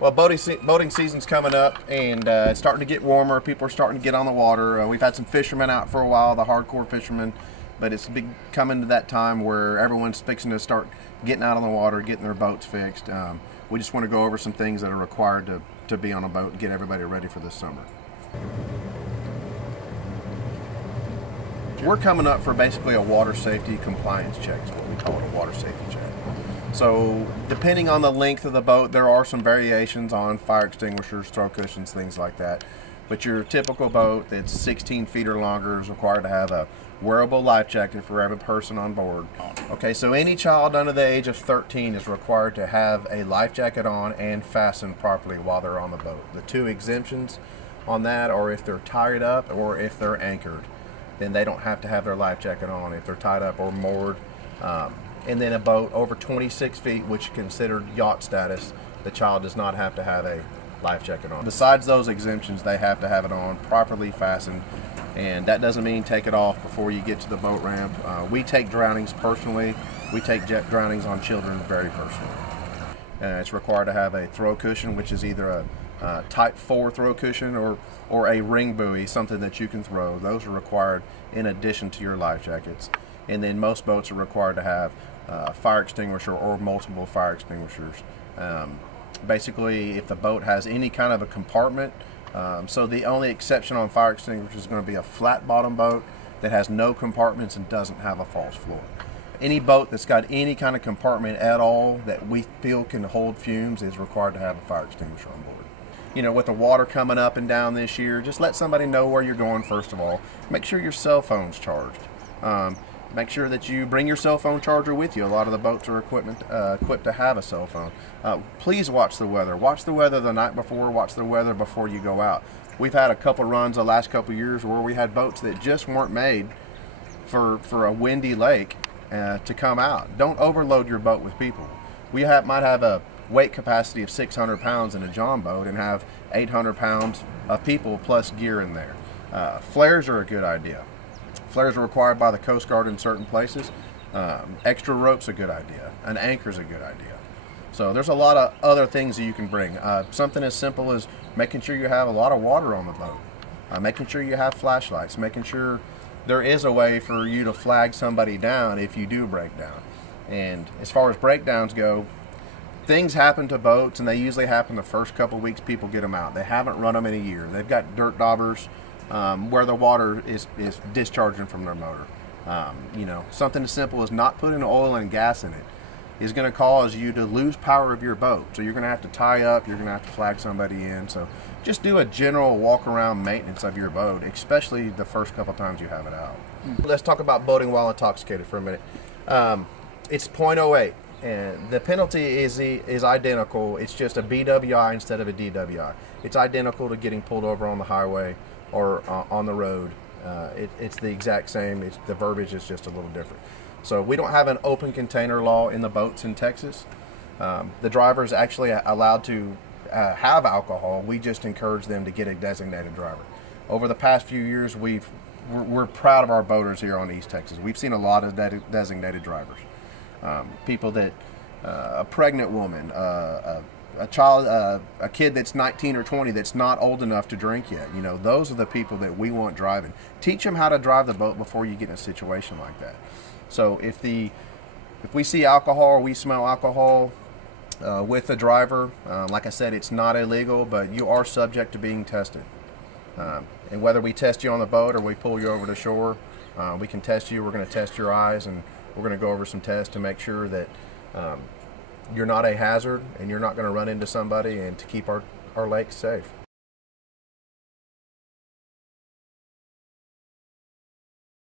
Well, boating season's coming up, and it's starting to get warmer. People are starting to get on the water. We've had some fishermen out for a while, the hardcore fishermen, but it's coming to that time where everyone's fixing to start getting out on the water, getting their boats fixed. We just want to go over some things that are required to be on a boat and get everybody ready for this summer. We're coming up for basically a water safety compliance check, is what we call it, a water safety check. So depending on the length of the boat, there are some variations on fire extinguishers, throw cushions, things like that. But your typical boat that's 16 feet or longer is required to have a wearable life jacket for every person on board. Okay, so any child under the age of 13 is required to have a life jacket on and fastened properly while they're on the boat. The two exemptions on that are if they're tied up or if they're anchored. Then they don't have to have their life jacket on if they're tied up or moored. And then a boat over 26 feet, which is considered yacht status, the child does not have to have a life jacket on. Besides those exemptions, they have to have it on, properly fastened, and that doesn't mean take it off before you get to the boat ramp. We take drownings personally. We take drownings on children very personally. It's required to have a throw cushion, which is either a type 4 throw cushion or a ring buoy, something that you can throw. Those are required in addition to your life jackets. And then most boats are required to have a fire extinguisher or multiple fire extinguishers. Basically, if the boat has any kind of a compartment, so the only exception on fire extinguishers is going to be a flat bottom boat that has no compartments and doesn't have a false floor. Any boat that's got any kind of compartment at all that we feel can hold fumes is required to have a fire extinguisher on board. You know, with the water coming up and down this year, just let somebody know where you're going first of all. Make sure your cell phone's charged. Make sure that you bring your cell phone charger with you. A lot of the boats are equipped to have a cell phone. Please watch the weather. Watch the weather the night before. Watch the weather before you go out. We've had a couple runs the last couple years where we had boats that just weren't made for a windy lake to come out. Don't overload your boat with people. We might have a weight capacity of 600 pounds in a John boat and have 800 pounds of people plus gear in there. Flares are a good idea. Flares are required by the Coast Guard in certain places. Extra rope's a good idea. An anchor's a good idea. So there's a lot of other things that you can bring. Something as simple as making sure you have a lot of water on the boat. Making sure you have flashlights. Making sure there is a way for you to flag somebody down if you do break down. And as far as breakdowns go, things happen to boats, and they usually happen the first couple weeks people get them out. They haven't run them in a year. They've got dirt daubers where the water is discharging from their motor. You know, something as simple as not putting oil and gas in it is going to cause you to lose power of your boat. So you're going to have to tie up, you're going to have to flag somebody in. So just do a general walk around maintenance of your boat, especially the first couple times you have it out. Let's talk about boating while intoxicated for a minute. It's .08. And the penalty is identical. It's just a BWI instead of a DWI. It's identical to getting pulled over on the highway or on the road. It's the exact same. The verbiage is just a little different. So we don't have an open container law in the boats in Texas. The driver is actually allowed to have alcohol. We just encourage them to get a designated driver. Over the past few years, we're proud of our boaters here on East Texas. We've seen a lot of designated drivers. People that, a pregnant woman, a child, a kid that's 19 or 20 that's not old enough to drink yet. You know, those are the people that we want driving. Teach them how to drive the boat before you get in a situation like that. So if we see alcohol or we smell alcohol with the driver, like I said, it's not illegal, but you are subject to being tested. And whether we test you on the boat or we pull you over to shore, we can test you. We're going to test your eyes, and we're going to go over some tests to make sure that you're not a hazard and you're not going to run into somebody, and to keep our lakes safe.